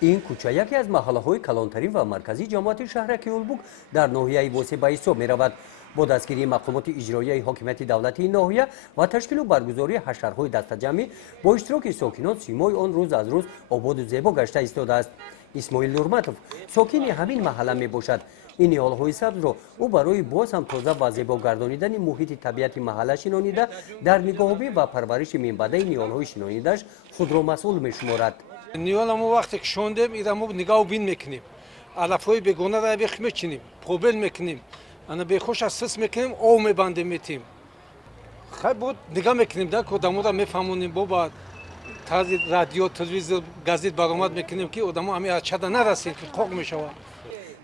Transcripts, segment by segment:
این کوچه یکی از محله‌های کلانترین و مرکزی جماعت شهرک اولبوک در ناحیه واسه به حساب می‌رود. با دستگیری مقامات اجرایی حاکمیت دولتی این ناحیه و تشکیل و برگزاری حشرهای دسته‌جمعی با اشتراک ساکنان سیمای آن روز از روز آباد و زیبا گشته ایستاده است. اسماعیل نورمتوف ساکن همین محله میباشد. این نیالهای سبز را او برای باز هم تازه و زیبا گردانیدن محیط طبیعتی محله شنانیده در نگاه‌آوری و پرورش منبع نیالهای شنانیده‌اش خود را مسئول می‌شمارد. نیال ما وقتی که شوندیم ایرا ما نگاه بین میکنیم، علفهای بیگانه را بیخ میچینیم، پروبل میکنیم، انا بیخوش اساس میکنیم، او میبندیم میتیم. خیلی بود نگاه میکنیم در کدامو را میفهمونیم بابا تازه رادیو تلویزیون گازیت برآمد میکنیم که آدم‌ها همین چدا نرسین که خوک میشود.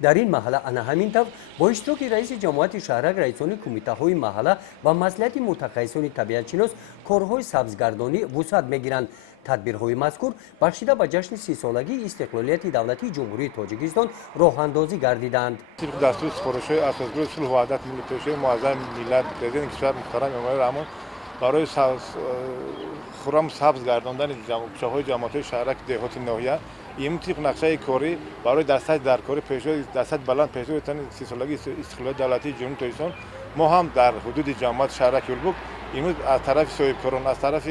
در این محله انا همین طور با اشتراک رئیس جماعت شهرک رئیسان کمیته محله و مصلحت متخصصان طبیعت شناس کارهای سبزگردانی وسعت میگیرند. تدبیرهای مذکور بخشیده به جشن 30 سالگی استقلالیت دولتی جمهوری تاجیکستان راه اندازی گردیدند. دستور سفارش‌های اساسگروه صلح و وحدت ملی معظم ملت پرزیدنت کشور محترم امام رحمان برای خرم سبز گرداندن کوچه‌های جماعت شهرک دهات ناحیه این تیپ نقشه کاری برای دسترس در کار پیشروی دسترس بلند پیشروی 30 سالگی استقلال دولتی جمهوری تاجیکستان ما هم در حدود جماعت شهرک اولبوک این از طرف صاحبکاران از طرف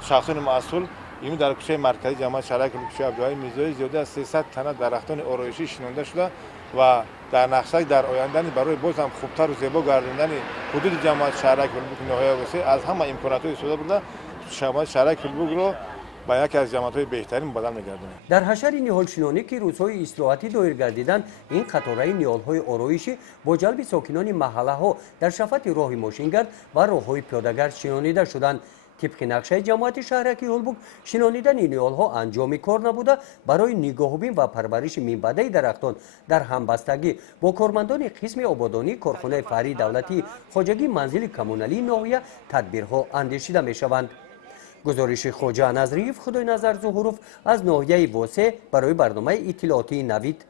شخصان مسئول این در کوچه مرکزی جماعت شهرک اولبوک عبدالحی میرزایی زیاده از 300 تنه درختان آرایشی شنونده شده و در نقشه در آینده برای باز هم خوبتر و زیبا گرداندن حدود جماعت شهرک اولبوک ناحیه وسیع از همه امکانات‌های استفاده برده جماعت شهرک اولبوک رو با یکی از جماعت‌های بهترین بدل می‌گردونه. در حشر نیال شنانی که روزهای اصلاحاتی دایر گردیدن این قطاره نیال‌های آرایشی با جلب ساکنان محله‌ها در شفت راه ماشینگرد و راه‌های پیاده‌گرد شنانیده شدند. طبق نقشه جماعت شهرک اولبوک شنانیدن این نیال‌ها انجام کار نبوده برای نگاهبین و پرورش منبع درختان در همبستگی با کارمندان قسم آبادانی کارخانه فری دولتی خواجگی منزل کمونالی ناحیه تدبیرها اندیشیده می‌شوند. گزارش خواجه نظریف خدای نظر ظهوروف از ناحیه واسه برای برنامه اطلاعاتی نوید